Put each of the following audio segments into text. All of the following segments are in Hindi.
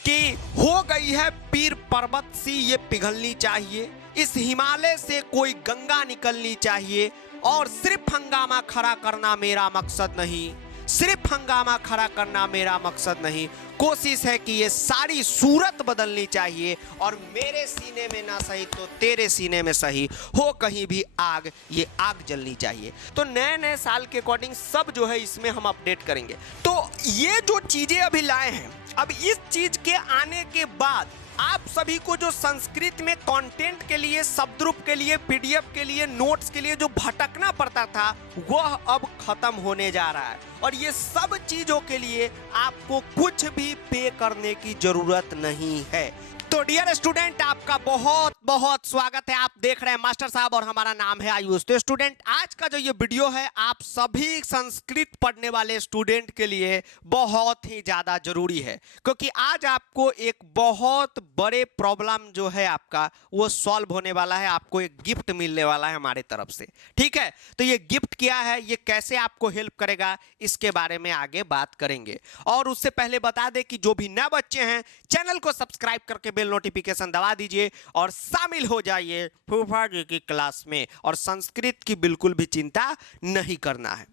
कि हो गई है पीर पर्वत सी ये पिघलनी चाहिए, इस हिमालय से कोई गंगा निकलनी चाहिए। और सिर्फ हंगामा खड़ा करना मेरा मकसद नहीं, सिर्फ हंगामा खड़ा करना मेरा मकसद नहीं, कोशिश है कि ये सारी सूरत बदलनी चाहिए। और मेरे सीने में ना सही तो तेरे सीने में सही हो कहीं भी आग, ये आग जलनी चाहिए। तो नए नए साल के अकॉर्डिंग सब जो है इसमें हम अपडेट करेंगे। तो ये जो चीजें अभी लाए हैं, अब इस चीज के आने के बाद आप सभी को जो संस्कृत में कंटेंट के लिए, शब्द रूप के लिए, पीडीएफ के लिए, नोट्स के लिए जो भटकना पड़ता था वह अब खत्म होने जा रहा है। और ये सब चीजों के लिए आपको कुछ भी पे करने की जरूरत नहीं है। तो डियर स्टूडेंट, आपका बहुत बहुत स्वागत है। आप देख रहे हैं मास्टर साहब और हमारा नाम है आयुष। तो स्टूडेंट, आज का जो ये वीडियो है आप सभी संस्कृत पढ़ने वाले स्टूडेंट के लिए बहुत ही ज़्यादा जरूरी है, क्योंकि आज आपको एक बहुत बड़े प्रॉब्लम जो है आपका वो सॉल्व होने वाला है। आपको एक गिफ्ट मिलने वाला है हमारे तरफ से, ठीक है। तो ये गिफ्ट क्या है, ये कैसे आपको हेल्प करेगा, इसके बारे में आगे बात करेंगे। और उससे पहले बता दें कि जो भी नए बच्चे हैं चैनल को सब्सक्राइब करके बेल नोटिफिकेशन दबा दीजिए और शामिल हो जाइए फूफा जी की क्लास में। और संस्कृत की बिल्कुल भी चिंता नहीं करना है।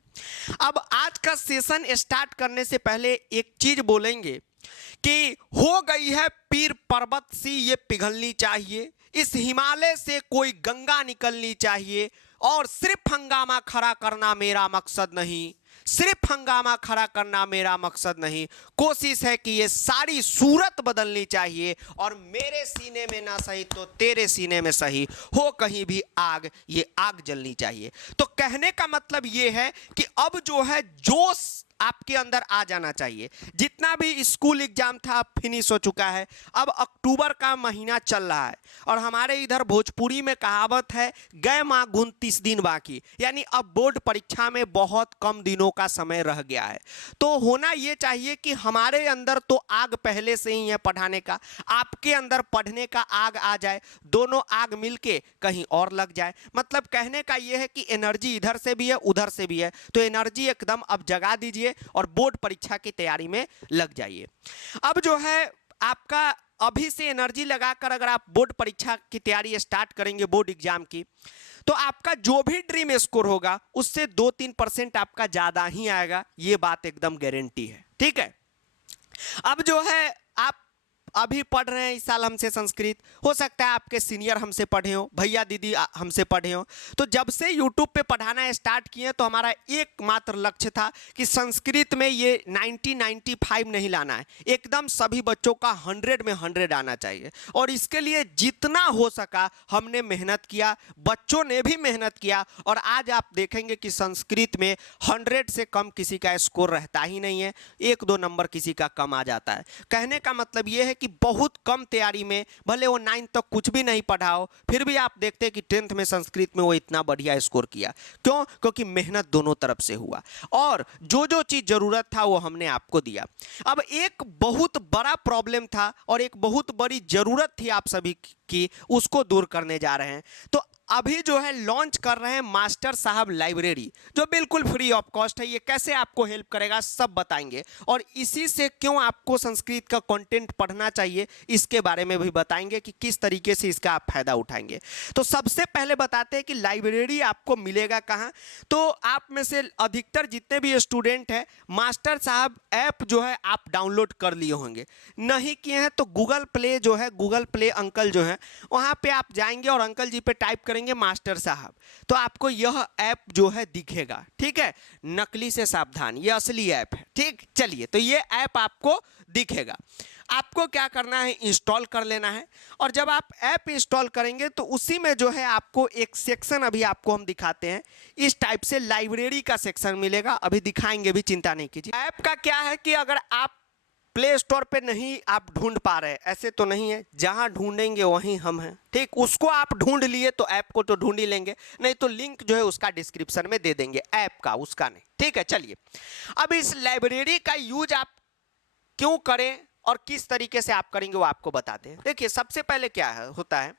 अब आज का सेशन स्टार्ट करने से पहले एक चीज बोलेंगे कि हो गई है पीर पर्वत सी ये पिघलनी चाहिए, इस हिमालय से कोई गंगा निकलनी चाहिए। और सिर्फ हंगामा खड़ा करना मेरा मकसद नहीं, सिर्फ हंगामा खड़ा करना मेरा मकसद नहीं, कोशिश है कि ये सारी सूरत बदलनी चाहिए। और मेरे सीने में ना सही तो तेरे सीने में सही हो कहीं भी आग, ये आग जलनी चाहिए। तो कहने का मतलब ये है कि अब जो है जोश आपके अंदर आ जाना चाहिए। जितना भी स्कूल एग्जाम था फिनिश हो चुका है, अब अक्टूबर का महीना चल रहा है। और हमारे इधर भोजपुरी में कहावत है, गए माँ गुण 30 दिन बाकी, यानी अब बोर्ड परीक्षा में बहुत कम दिनों का समय रह गया है। तो होना ये चाहिए कि हमारे अंदर तो आग पहले से ही है पढ़ाने का, आपके अंदर पढ़ने का आग आ जाए, दोनों आग मिलके कहीं और लग जाए। मतलब कहने का ये है कि एनर्जी इधर से भी है उधर से भी है, तो एनर्जी एकदम अब जगा दीजिए और बोर्ड परीक्षा की तैयारी में लग जाइए। अब जो है आपका अभी से एनर्जी लगाकर अगर आप बोर्ड परीक्षा की तैयारी स्टार्ट करेंगे, बोर्ड एग्जाम की, तो आपका जो भी ड्रीम स्कोर होगा उससे 2-3% आपका ज्यादा ही आएगा। ये बात एकदम गारंटी है, ठीक है। अब जो है आप अभी पढ़ रहे हैं इस साल हमसे संस्कृत, हो सकता है आपके सीनियर हमसे पढ़े हो, भैया दीदी हमसे पढ़े हो। तो जब से यूट्यूब पे पढ़ाना स्टार्ट किए तो हमारा एकमात्र लक्ष्य था कि संस्कृत में ये 90-95 नहीं लाना है, एकदम सभी बच्चों का 100 में 100 आना चाहिए। और इसके लिए जितना हो सका हमने मेहनत किया, बच्चों ने भी मेहनत किया। और आज आप देखेंगे कि संस्कृत में 100 से कम किसी का स्कोर रहता ही नहीं है, 1-2 नंबर किसी का कम आ जाता है। कहने का मतलब ये है कि बहुत कम तैयारी में, भले वो 9 तक कुछ भी नहीं पढ़ा हो, फिर भी आप देखते हैं कि 10th में संस्कृत में वो इतना बढ़िया स्कोर किया। क्यों? क्योंकि मेहनत दोनों तरफ से हुआ और जो जो चीज जरूरत था वो हमने आपको दिया। अब एक बहुत बड़ा प्रॉब्लम था और एक बहुत बड़ी जरूरत थी आप सभी की, उसको दूर करने जा रहे हैं। तो अभी जो है लॉन्च कर रहे हैं मास्टर साहब लाइब्रेरी, जो बिल्कुल फ्री ऑफ कॉस्ट है। ये कैसे आपको हेल्प करेगा सब बताएंगे, और इसी से क्यों आपको संस्कृत का कंटेंट पढ़ना चाहिए इसके बारे में भी बताएंगे कि किस तरीके से इसका आप फायदा उठाएंगे। तो सबसे पहले बताते हैं कि लाइब्रेरी आपको मिलेगा कहाँ। तो आप में से अधिकतर जितने भी स्टूडेंट हैं मास्टर साहब ऐप जो है आप डाउनलोड कर लिए होंगे, नहीं किए हैं तो गूगल प्ले जो है, गूगल प्ले अंकल जो है वहाँ पे आप जाएंगे और अंकल जी पे टाइप करेंगे मास्टर साहब, तो आपको यह ऐप जो है दिखेगा, ठीक है। नकली से सावधान, ये असली ऐप है, ठीक। चलिए, तो ये ऐप आपको दिखेगा। आपको क्या करना है, इंस्टॉल कर लेना है। और जब आप ऐप इंस्टॉल करेंगे तो उसी में जो है आपको एक सेक्शन अभी आपको हम दिखाते हैं, इस टाइप से लाइब्रेरी का सेक्शन मिलेगा, अभी दिखाएंगे भी, चिंता नहीं कीजिए। ऐप का क्या है कि अगर आप प्ले स्टोर पे नहीं आप ढूंढ पा रहे, ऐसे तो नहीं है, जहां ढूंढेंगे वहीं हम हैं, ठीक। उसको आप ढूंढ लिए तो ऐप को तो ढूंढ ही लेंगे, नहीं तो लिंक जो है उसका डिस्क्रिप्शन में दे देंगे, ऐप का, उसका नहीं, ठीक है। चलिए, अब इस लाइब्रेरी का यूज आप क्यों करें और किस तरीके से आप करेंगे वो आपको बताते हैं। देखिए, सबसे पहले क्या है, होता है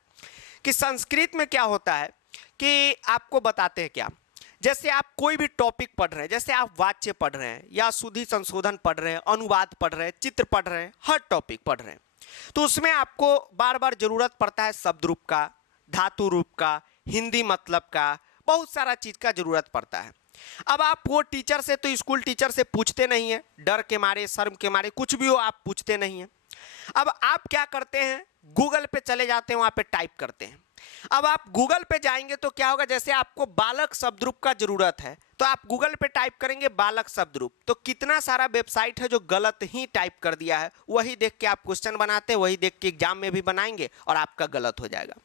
कि संस्कृत में क्या होता है कि आपको बताते हैं क्या, जैसे आप कोई भी टॉपिक पढ़ रहे हैं, जैसे आप वाच्य पढ़ रहे हैं या शुद्धि संशोधन पढ़ रहे हैं, अनुवाद पढ़ रहे हैं, चित्र पढ़ रहे हैं, हर टॉपिक पढ़ रहे हैं, तो उसमें आपको बार बार जरूरत पड़ता है शब्द रूप का, धातु रूप का, हिंदी मतलब का, बहुत सारा चीज का जरूरत पड़ता है। अब आप वो टीचर से, तो स्कूल टीचर से पूछते नहीं है, डर के मारे, शर्म के मारे, कुछ भी हो आप पूछते नहीं हैं। अब आप क्या करते हैं, गूगल पे चले जाते हैं, वहां पे टाइप करते हैं। अब आप गूगल पे जाएंगे तो क्या होगा, जैसे आपको बालक शब्द रूप का जरूरत है तो आप गूगल पे टाइप करेंगे बालक शब्द रूप, तो कितना सारा वेबसाइट है जो गलत ही टाइप कर दिया है, वही देख के आप क्वेश्चन बनाते हैं, वही देख के एग्जाम में भी बनाएंगे और आपका गलत हो जाएगा।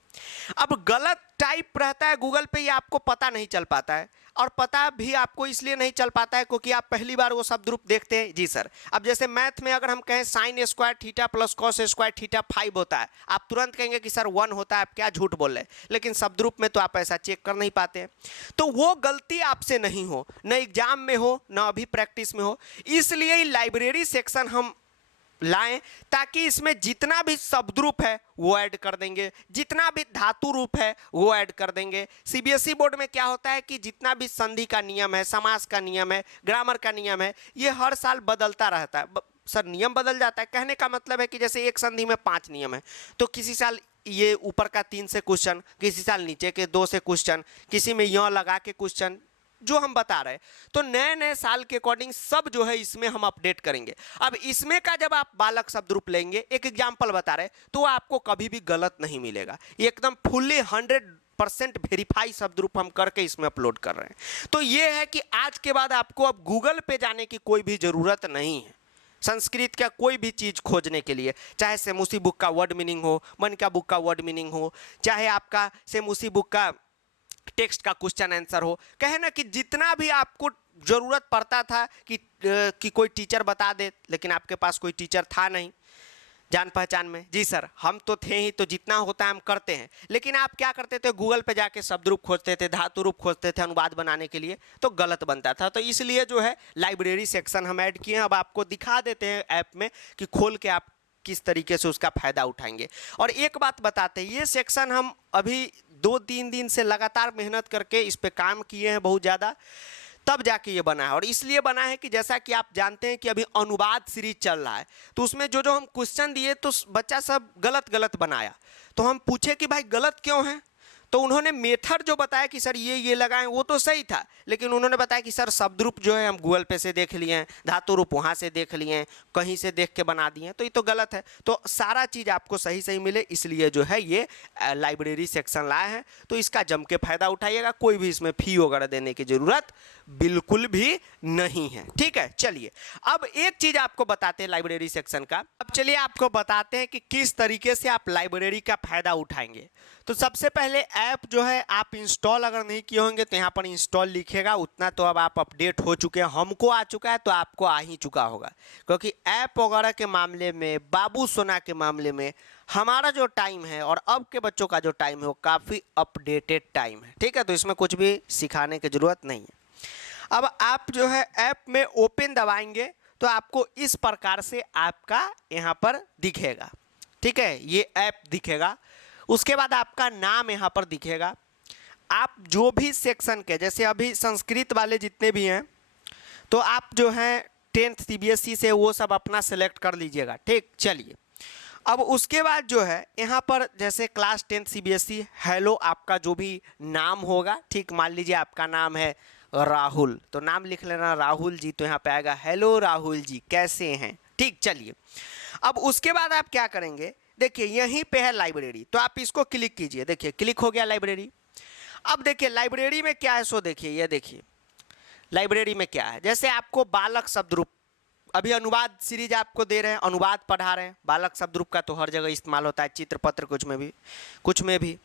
अब गलत टाइप रहता है गूगल पे, ये आपको पता नहीं चल पाता है, और पता भी आपको इसलिए नहीं चल पाता है क्योंकि आप पहली बार वो शब्द रूप देखते हैं। जी सर, अब जैसे मैथ में अगर हम कहें sine square theta plus cos square theta 5 होता है, आप तुरंत कहेंगे कि सर 1 होता है, आप क्या झूठ बोल रहे हैं, लेकिन शब्द रूप में तो आप ऐसा चेक कर नहीं पाते हैं। तो वो गलती आपसे नहीं हो, न एग्जाम में हो, न अभी प्रैक्टिस में हो, इसलिए लाइब्रेरी सेक्शन हम लाएं ताकि इसमें जितना भी शब्द रूप है वो ऐड कर देंगे, जितना भी धातु रूप है वो ऐड कर देंगे। सीबीएसई बोर्ड में क्या होता है कि जितना भी संधि का नियम है, समास का नियम है, ग्रामर का नियम है, ये हर साल बदलता रहता है। सर नियम बदल जाता है, कहने का मतलब है कि जैसे एक संधि में 5 नियम है, तो किसी साल ये ऊपर का 3 से क्वेश्चन, किसी साल नीचे के 2 से क्वेश्चन, किसी में यों लगा के क्वेश्चन, जो हम बता रहे हैं। तो नए नए साल के अकॉर्डिंग सब जो है इसमें हम अपडेट करेंगे। अब इसमें का जब आप बालक शब्द रूप लेंगे, एक एग्जाम्पल बता रहे, तो आपको कभी भी गलत नहीं मिलेगा, एकदम फुल्ली 100% वेरीफाई शब्द रूप हम करके इसमें अपलोड कर रहे हैं। तो ये है कि आज के बाद आपको अब गूगल पे जाने की कोई भी जरूरत नहीं है संस्कृत का कोई भी चीज़ खोजने के लिए, चाहे सेमुसी बुक का वर्ड मीनिंग हो, मन का बुक का वर्ड मीनिंग हो, चाहे आपका सेमुसी बुक का टेक्स्ट का क्वेश्चन आंसर हो। कहे ना कि जितना भी आपको जरूरत पड़ता था कि कोई टीचर बता दे, लेकिन आपके पास कोई टीचर था नहीं जान पहचान में। जी सर, हम तो थे ही, तो जितना होता है हम करते हैं, लेकिन आप क्या करते थे, गूगल पे जाके शब्द रूप खोजते थे, धातु रूप खोजते थे अनुवाद बनाने के लिए, तो गलत बनता था। तो इसलिए जो है लाइब्रेरी सेक्शन हम ऐड किए हैं। अब आपको दिखा देते हैं ऐप में कि खोल के आप किस तरीके से उसका फ़ायदा उठाएंगे। और एक बात बताते हैं, ये सेक्शन हम अभी 2-3 दिन से लगातार मेहनत करके इस पे काम किए हैं बहुत ज़्यादा, तब जाके ये बना है। और इसलिए बना है कि जैसा कि आप जानते हैं कि अभी अनुवाद सीरीज चल रहा है, तो उसमें जो जो हम क्वेश्चन दिए तो बच्चा सब गलत गलत बनाया, तो हम पूछे कि भाई गलत क्यों है, तो उन्होंने मेथड जो बताया कि सर ये लगाएं, वो तो सही था, लेकिन उन्होंने बताया कि सर शब्द रूप जो है हम गूगल पे से देख लिए हैं, धातु रूप वहाँ से देख लिए हैं, कहीं से देख के बना दिए हैं, तो ये तो गलत है। तो सारा चीज़ आपको सही सही मिले, इसलिए जो है ये लाइब्रेरी सेक्शन लाए हैं। तो इसका जम के फ़ायदा उठाइएगा, कोई भी इसमें फ़ी वगैरह देने की ज़रूरत बिल्कुल भी नहीं है। ठीक है, चलिए अब एक चीज़ आपको बताते हैं लाइब्रेरी सेक्शन का। अब चलिए आपको बताते हैं कि किस तरीके से आप लाइब्रेरी का फ़ायदा उठाएंगे। तो सबसे पहले ऐप जो है आप इंस्टॉल अगर नहीं किए होंगे तो यहाँ पर इंस्टॉल लिखेगा, उतना तो अब आप अपडेट हो चुके हैं, हमको आ चुका है तो आपको आ ही चुका होगा, क्योंकि ऐप वगैरह के मामले में, बाबू सोना के मामले में हमारा जो टाइम है और अब के बच्चों का जो टाइम है वो काफ़ी अपडेटेड टाइम है। ठीक है, तो इसमें कुछ भी सिखाने की ज़रूरत नहीं है। अब आप जो है ऐप में ओपन दबाएंगे तो आपको इस प्रकार से आपका यहाँ पर दिखेगा। ठीक है, ये ऐप दिखेगा, उसके बाद आपका नाम यहाँ पर दिखेगा। आप जो भी सेक्शन के, जैसे अभी संस्कृत वाले जितने भी हैं, तो आप जो हैं 10th सीबीएसई से वो सब अपना सेलेक्ट कर लीजिएगा। ठीक, चलिए अब उसके बाद जो है यहाँ पर जैसे क्लास 10th सीबीएसई हेलो आपका जो भी नाम होगा, ठीक, मान लीजिए आपका नाम है राहुल, तो नाम लिख लेना राहुल जी, तो यहाँ पे आएगा हेलो राहुल जी कैसे हैं। ठीक, चलिए अब उसके बाद आप क्या करेंगे, देखिए यहीं पे है लाइब्रेरी, तो आप इसको क्लिक कीजिए। देखिए क्लिक हो गया लाइब्रेरी। अब देखिए लाइब्रेरी में क्या है, सो देखिए, ये देखिए लाइब्रेरी में क्या है। जैसे आपको बालक शब्द रूप, अभी अनुवाद सीरीज आपको दे रहे हैं, अनुवाद पढ़ा रहे हैं, बालक शब्द रूप का तो हर जगह इस्तेमाल होता है, चित्र पत्र कुछ में भी।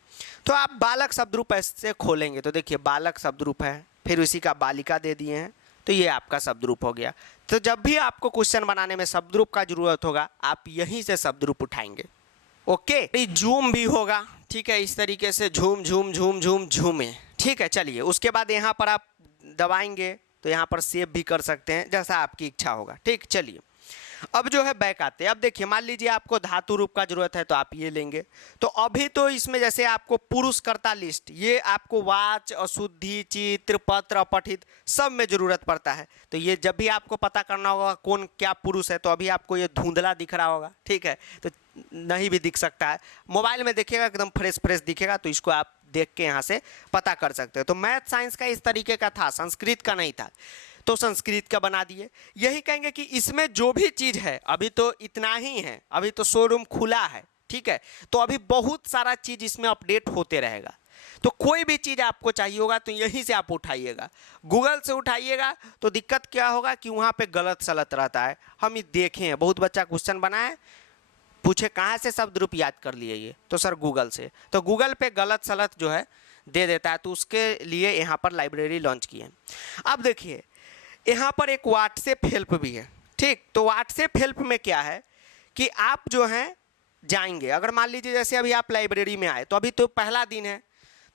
तो आप बालक शब्द रूप ऐसे खोलेंगे तो देखिए बालक शब्द रूप है, फिर उसी का बालिका दे दिए हैं, तो ये आपका शब्द रूप हो गया। तो जब भी आपको क्वेश्चन बनाने में शब्द रूप का जरूरत होगा, आप यहीं से शब्द रूप उठाएंगे। ओके, जूम भी होगा, ठीक है, इस तरीके से झूम झूम झूम झूम झूमे। ठीक है, चलिए उसके बाद यहाँ पर आप दबाएंगे तो यहाँ पर सेव भी कर सकते हैं, जैसा आपकी इच्छा होगा। ठीक, चलिए अब जो है बैक आते हैं। अब देखिए मान लीजिए आपको धातु रूप का जरूरत है तो आप ये लेंगे। तो अभी तो इसमें जैसे आपको पुरुषकर्ता लिस्ट, ये आपको वाच, अशुद्धि, चित्र, पत्र, अपठित सब में जरूरत पड़ता है। तो ये जब भी आपको पता करना होगा कौन क्या पुरुष है, तो अभी आपको ये धुंधला दिख रहा होगा, ठीक है, तो नहीं भी दिख सकता है। मोबाइल में देखिएगा एकदम फ्रेश फ्रेश दिखेगा, तो इसको आप देख के यहाँ से पता कर सकते हो। तो मैथ साइंस का इस तरीके का था, संस्कृत का नहीं था, तो संस्कृत का बना दिए। यही कहेंगे कि इसमें जो भी चीज़ है, अभी तो इतना ही है, अभी तो शोरूम खुला है, ठीक है, तो अभी बहुत सारा चीज़ इसमें अपडेट होते रहेगा। तो कोई भी चीज़ आपको चाहिए होगा तो यहीं से आप उठाइएगा, गूगल से उठाइएगा। तो दिक्कत क्या होगा कि वहाँ पे गलत सलत रहता है। हम ये देखे हैं, बहुत बच्चा क्वेश्चन बनाए, पूछे कहाँ से शब्द रूप याद कर लिए ये, तो सर गूगल से। तो गूगल पे गलत सलत जो है दे देता है, तो उसके लिए यहाँ पर लाइब्रेरी लॉन्च की है। अब देखिए यहाँ पर एक व्हाट्सएप हेल्प भी है, ठीक। तो व्हाट्सएप हेल्प में क्या है कि आप जो हैं जाएंगे, अगर मान लीजिए जैसे अभी आप लाइब्रेरी में आए, तो अभी तो पहला दिन है,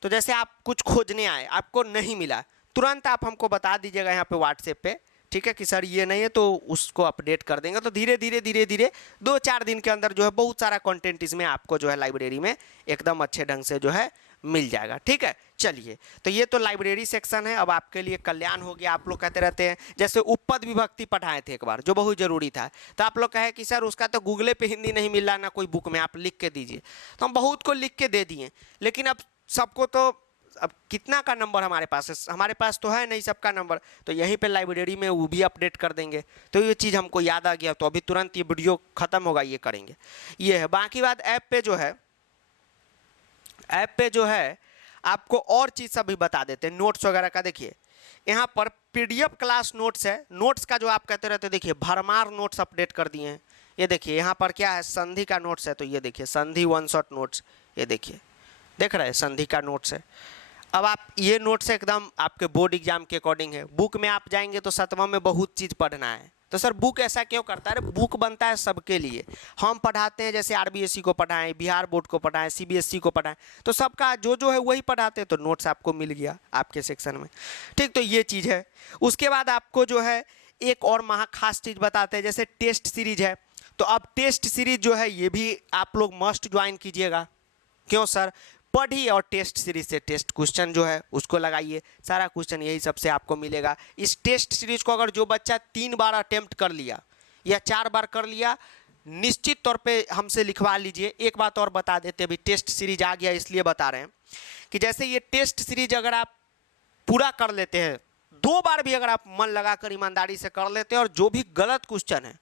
तो जैसे आप कुछ खोजने आए, आपको नहीं मिला, तुरंत आप हमको बता दीजिएगा यहाँ पे व्हाट्सएप पे, ठीक है, कि सर ये नहीं है, तो उसको अपडेट कर देंगे। तो धीरे धीरे 2-4 दिन के अंदर जो है बहुत सारा कंटेंट इसमें आपको जो है लाइब्रेरी में एकदम अच्छे ढंग से जो है मिल जाएगा, ठीक है। चलिए, तो ये तो लाइब्रेरी सेक्शन है। अब आपके लिए कल्याण हो गया। आप लोग कहते रहते हैं, जैसे उपपद विभक्ति पढ़ाए थे एक बार, जो बहुत ज़रूरी था, तो आप लोग कहे कि सर उसका तो गूगल पे हिंदी नहीं मिल रहा, ना कोई बुक में, आप लिख के दीजिए। तो हम बहुत को लिख के दे दिए, लेकिन अब सबको तो, अब कितना का नंबर हमारे पास है, हमारे पास तो है नहीं सबका नंबर, तो यहीं पे लाइब्रेरी में वो भी अपडेट कर देंगे। तो ये चीज़ हमको याद आ गया, तो अभी तुरंत ये वीडियो ख़त्म होगा, ये करेंगे। ये है। बाकी बात ऐप पे जो है आपको और चीज़ सब भी बता देते हैं, नोट्स वगैरह का। देखिए यहाँ पर पीडीएफ क्लास नोट्स है, नोट्स का जो आप कहते रहते, देखिए भरमार नोट्स अपडेट कर दिए हैं। ये देखिए यहाँ पर क्या है, संधि का नोट्स है, तो ये देखिए संधि वन शॉट नोट्स, ये देखिए देख रहे हैं, संधि का नोट्स है। अब आप ये नोट्स एकदम आपके बोर्ड एग्जाम के अकॉर्डिंग है। बुक में आप जाएंगे तो 7वां में बहुत चीज़ पढ़ना है, तो सर बुक ऐसा क्यों करता है? बुक बनता है सबके लिए। हम पढ़ाते हैं, जैसे आरबीएसई को पढ़ाएं, बिहार बोर्ड को पढ़ाएं, सीबीएसई को पढ़ाएं, तो सबका जो है वही पढ़ाते हैं, तो नोट्स आपको मिल गया आपके सेक्शन में, ठीक। तो ये चीज़ है। उसके बाद आपको जो है एक और महा खास चीज़ बताते हैं, जैसे टेस्ट सीरीज है। तो अब टेस्ट सीरीज जो है ये भी आप लोग मस्ट ज्वाइन कीजिएगा। क्यों सर? पढ़िए और टेस्ट सीरीज से टेस्ट क्वेश्चन जो है उसको लगाइए, सारा क्वेश्चन यही सबसे आपको मिलेगा। इस टेस्ट सीरीज को अगर जो बच्चा 3 बार अटेम्प्ट कर लिया या 4 बार कर लिया, निश्चित तौर पे हमसे लिखवा लीजिए। एक बात और बता देते, अभी टेस्ट सीरीज आ गया इसलिए बता रहे हैं कि जैसे ये टेस्ट सीरीज अगर आप पूरा कर लेते हैं, 2 बार भी अगर आप मन लगाकर ईमानदारी से कर लेते हैं और जो भी गलत क्वेश्चन है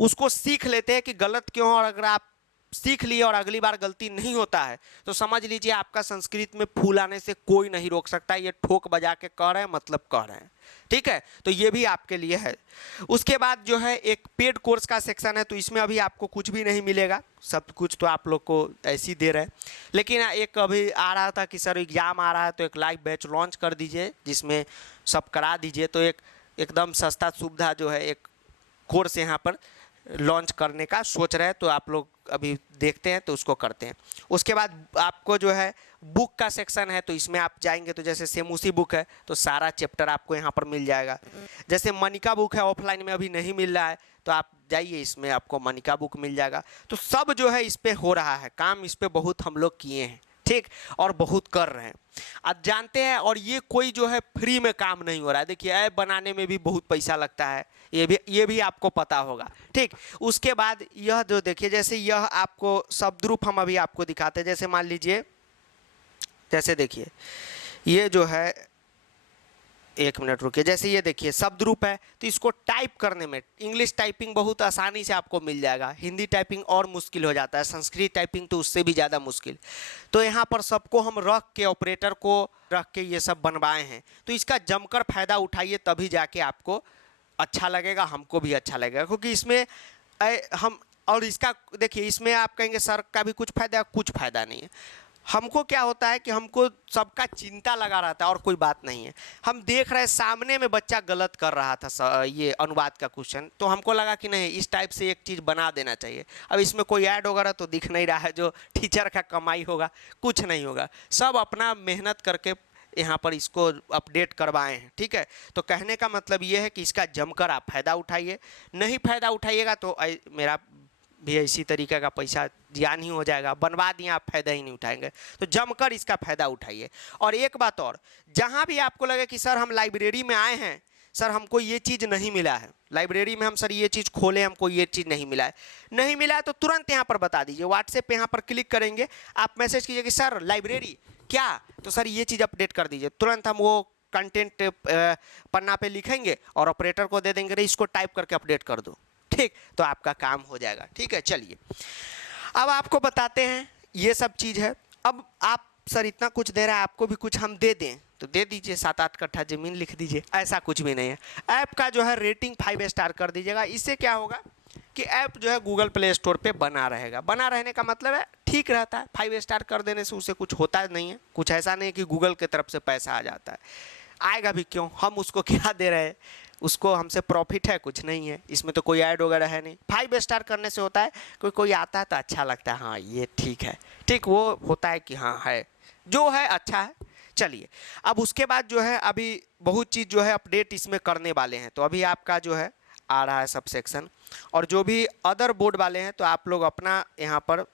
उसको सीख लेते हैं कि गलत क्यों, और अगर आप सीख लिए और अगली बार गलती नहीं होता है, तो समझ लीजिए आपका संस्कृत में फूल आने से कोई नहीं रोक सकता। ये ठोक बजा के कह रहे हैं, मतलब कह रहे हैं, ठीक है। तो ये भी आपके लिए है। उसके बाद जो है एक पेड कोर्स का सेक्शन है, तो इसमें अभी आपको कुछ भी नहीं मिलेगा, सब कुछ तो आप लोग को ऐसे ही दे रहे हैं। लेकिन एक अभी आ रहा था कि सर एग्ज़ाम आ रहा है, तो एक लाइव बैच लॉन्च कर दीजिए जिसमें सब करा दीजिए। तो एकदम सस्ता सुविधा जो है एक कोर्स यहाँ पर लॉन्च करने का सोच रहे हैं, तो आप लोग अभी देखते हैं तो उसको करते हैं। उसके बाद आपको जो है बुक का सेक्शन है, तो इसमें आप जाएंगे तो जैसे सेमुसी बुक है तो सारा चैप्टर आपको यहाँ पर मिल जाएगा। जैसे मनिका बुक है, ऑफलाइन में अभी नहीं मिल रहा है, तो आप जाइए इसमें आपको मनिका बुक मिल जाएगा। तो सब जो है इस पर हो रहा है काम, इस पर बहुत हम लोग किए हैं, ठीक, और बहुत कर रहे हैं, आप जानते हैं। और ये कोई जो है फ्री में काम नहीं हो रहा है। देखिए ऐप बनाने में भी बहुत पैसा लगता है, ये भी आपको पता होगा, ठीक। उसके बाद यह जो देखिए, जैसे यह आपको शब्द रूप हम अभी आपको दिखाते हैं। जैसे मान लीजिए, जैसे देखिए ये जो है, 1 मिनट रुकिए, जैसे ये देखिए शब्द रूप है, तो इसको टाइप करने में इंग्लिश टाइपिंग बहुत आसानी से आपको मिल जाएगा। हिंदी टाइपिंग और मुश्किल हो जाता है, संस्कृत टाइपिंग तो उससे भी ज़्यादा मुश्किल। तो यहाँ पर सबको हम रख के, ऑपरेटर को रख के ये सब बनवाए हैं। तो इसका जमकर फ़ायदा उठाइए, तभी जाके आपको अच्छा लगेगा, हमको भी अच्छा लगेगा। क्योंकि इसमें हम, और इसका देखिए, इसमें आप कहेंगे सर का भी कुछ फ़ायदा नहीं है। हमको क्या होता है कि हमको सबका चिंता लगा रहता है और कोई बात नहीं है। हम देख रहे हैं सामने में बच्चा गलत कर रहा था ये अनुवाद का क्वेश्चन, तो हमको लगा कि नहीं, इस टाइप से एक चीज़ बना देना चाहिए। अब इसमें कोई ऐड वगैरह तो दिख नहीं रहा है, जो टीचर का कमाई होगा, कुछ नहीं होगा। सब अपना मेहनत करके यहाँ पर इसको अपडेट करवाए हैं। ठीक है, तो कहने का मतलब ये है कि इसका जमकर आप फायदा उठाइए, नहीं फायदा उठाइएगा तो मेरा भी इसी तरीके का पैसा जियान ही हो जाएगा, बनवा दिए आप फायदा ही नहीं उठाएंगे। तो जमकर इसका फायदा उठाइए। और एक बात और, जहाँ भी आपको लगे कि सर हम लाइब्रेरी में आए हैं, सर हमको ये चीज़ नहीं मिला है, लाइब्रेरी में हम सर ये चीज़ खोले, हमको ये चीज़ नहीं मिला है, नहीं मिला है तो तुरंत यहाँ पर बता दीजिए, व्हाट्सएप पे यहाँ पर क्लिक करेंगे, आप मैसेज कीजिए कि सर लाइब्रेरी क्या, तो सर ये चीज़ अपडेट कर दीजिए। तुरंत हम वो कंटेंट पन्ना पे लिखेंगे और ऑपरेटर को दे देंगे, इसको टाइप करके अपडेट कर दो। ठीक, तो आपका काम हो जाएगा। ठीक है, चलिए अब आपको बताते हैं ये सब चीज़ है। अब आप सर इतना कुछ दे रहा है, आपको भी कुछ हम दे दें तो दे दीजिए, 7-8 कट्ठा ज़मीन लिख दीजिए, ऐसा कुछ भी नहीं है। ऐप का जो है रेटिंग 5 स्टार कर दीजिएगा। इससे क्या होगा कि ऐप जो है गूगल प्ले स्टोर पे बना रहेगा। बना रहने का मतलब है ठीक रहता है, 5 स्टार कर देने से उसे कुछ होता नहीं है, कुछ ऐसा नहीं कि गूगल की तरफ से पैसा आ जाता है, आएगा भी क्यों, हम उसको क्या दे रहे हैं, उसको हमसे प्रॉफिट है कुछ नहीं है, इसमें तो कोई ऐड वगैरह है नहीं। 5 स्टार करने से होता है कोई आता है तो अच्छा लगता है, हाँ ये ठीक है, ठीक वो होता है कि हाँ है जो है अच्छा है। चलिए अब उसके बाद जो है अभी बहुत चीज़ जो है अपडेट इसमें करने वाले हैं, तो अभी आपका जो है आ रहा है सब सेक्शन, और जो भी अदर बोर्ड वाले हैं तो आप लोग अपना यहाँ पर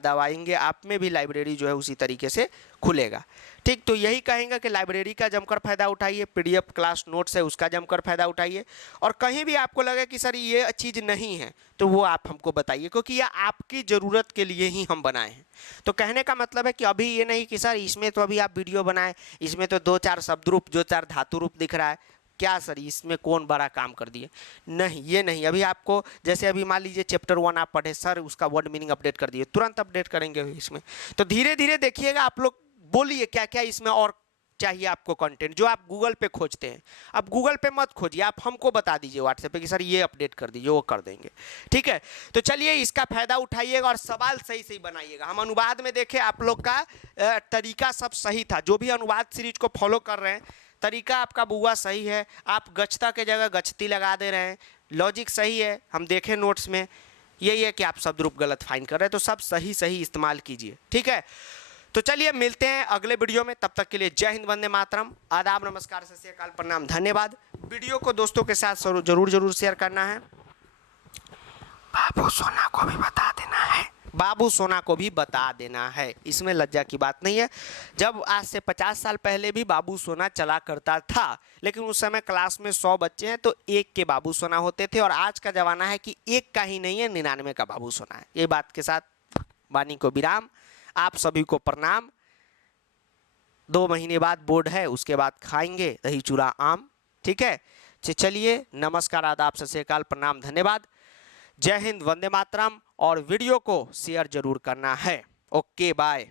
दबाएंगे, आप में भी लाइब्रेरी जो है उसी तरीके से खुलेगा। ठीक, तो यही कहेंगे कि लाइब्रेरी का जमकर फ़ायदा उठाइए, पीडीएफ क्लास नोट्स है उसका जमकर फ़ायदा उठाइए, और कहीं भी आपको लगे कि सर ये चीज़ नहीं है तो वो आप हमको बताइए, क्योंकि ये आपकी ज़रूरत के लिए ही हम बनाए हैं। तो कहने का मतलब है कि अभी ये नहीं कि सर इसमें तो अभी आप वीडियो बनाए, इसमें तो 2-4 शब्द रूप 2-4 धातु रूप दिख रहा है, क्या सर इसमें कौन बड़ा काम कर दिए, नहीं ये नहीं। अभी आपको जैसे अभी मान लीजिए चैप्टर 1 आप पढ़े, सर उसका वर्ड मीनिंग अपडेट कर दिए, तुरंत अपडेट करेंगे इसमें। तो धीरे धीरे देखिएगा, आप लोग बोलिए क्या क्या इसमें और चाहिए आपको कंटेंट जो आप गूगल पे खोजते हैं। अब गूगल पे मत खोजिए, आप हमको बता दीजिए व्हाट्सएप पे कि सर ये अपडेट कर दीजिए, वो कर देंगे। ठीक है, तो चलिए इसका फायदा उठाइएगा और सवाल सही सही बनाइएगा। हम अनुवाद में देखें आप लोग का तरीका सब सही था, जो भी अनुवाद सीरीज को फॉलो कर रहे हैं तरीका आपका बुआ सही है, आप गच्छता के जगह गच्छती लगा दे रहे हैं, लॉजिक सही है, हम देखें नोट्स में। यही है कि आप शब्द रूप गलत फाइन कर रहे हैं, तो सब सही सही इस्तेमाल कीजिए। ठीक है, तो चलिए मिलते हैं अगले वीडियो में, तब तक के लिए जय हिंद, वंदे मातरम, आदाब, नमस्कार, सत श्री अकाल, प्रणाम, धन्यवाद। वीडियो को दोस्तों के साथ जरूर शेयर करना है। बाबू सोना को भी बता देना है, बाबू सोना को भी बता देना है, इसमें लज्जा की बात नहीं है। जब आज से 50 साल पहले भी बाबू सोना चला करता था, लेकिन उस समय क्लास में 100 बच्चे हैं तो एक के बाबू सोना होते थे, और आज का ज़माना है कि एक का ही नहीं है, 99 का बाबू सोना है। ये बात के साथ वाणी को विराम, आप सभी को प्रणाम। 2 महीने बाद बोर्ड है, उसके बाद खाएंगे दही चूड़ा आम। ठीक है, चलिए नमस्कार, आदाब, सत श्री अकाल, प्रणाम, धन्यवाद, जय हिंद, वंदे मातरम, और वीडियो को शेयर जरूर करना है। Okay bye.